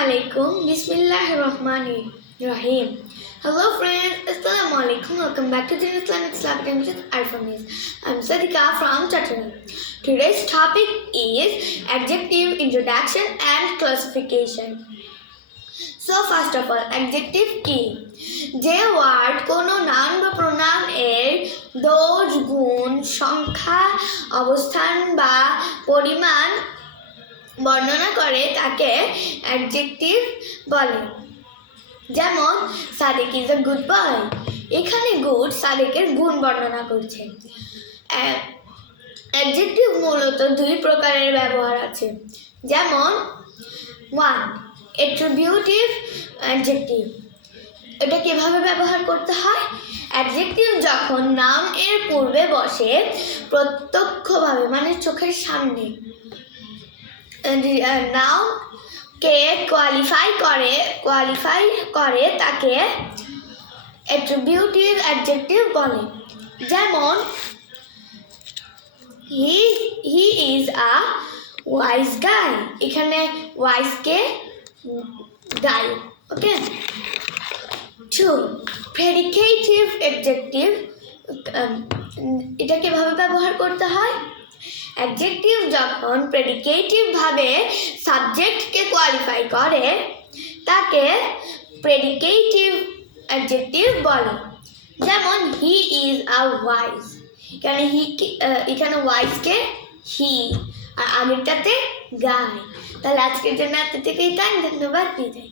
Assalamualaikum. Bismillahirrahmanirrahim. Hello friends, Assalamualaikum. Welcome back to the Islamic Language with Arfanis. I'm Sadika from Chattanooga. Today's topic is adjective introduction and classification. So first of all, adjective কি? যে word কোনো noun বা pronoun এর দোষ, গুণ, সংখ্যা, অবস্থান বা পরিমাণ বর্ণনা করে তাকে অ্যাডজেক্টিভ বলে। যেমন Sadek is a good boy. এখানে গুড সাদেকের গুণ বর্ণনা করছে। অ্যাডজেক্টিভ মূলত দুই প্রকারের ব্যবহার আছে। যেমন 1. Attributive adjective. এটা কিভাবে ব্যবহার করতে হয়? অ্যাডজেক্টিভ যখন নাউন এর পূর্বে বসে প্রত্যক্ষভাবে মানে চোখের সামনে নাউনকে কোয়ালিফাই করে তাকে অ্যাট্রিবিউটিভ অ্যাডজেক্টিভ বলে। যেমন হি ইজ আ ওয়াইজ গাই। এখানে ওয়াইজকে গাই। ওকে। 2. Predicative adjective. এটা কিভাবে ব্যবহার করতে হয়? অ্যাডজেক্টিভ যখন প্রেডিকেটিভ ভাবে সাবজেক্টকে কোয়ালিফাই করে তাকে প্রেডিকেটিভ অ্যাডজেক্টিভ বলে। যেমন হি ইজ আ ওয়াইজ। এখানে ওয়াইজকে হি আর আগেরটাতে গায়। তাহলে আজকের জন্য এত থেকেই তাই। ধন্যবাদ। বিদায়।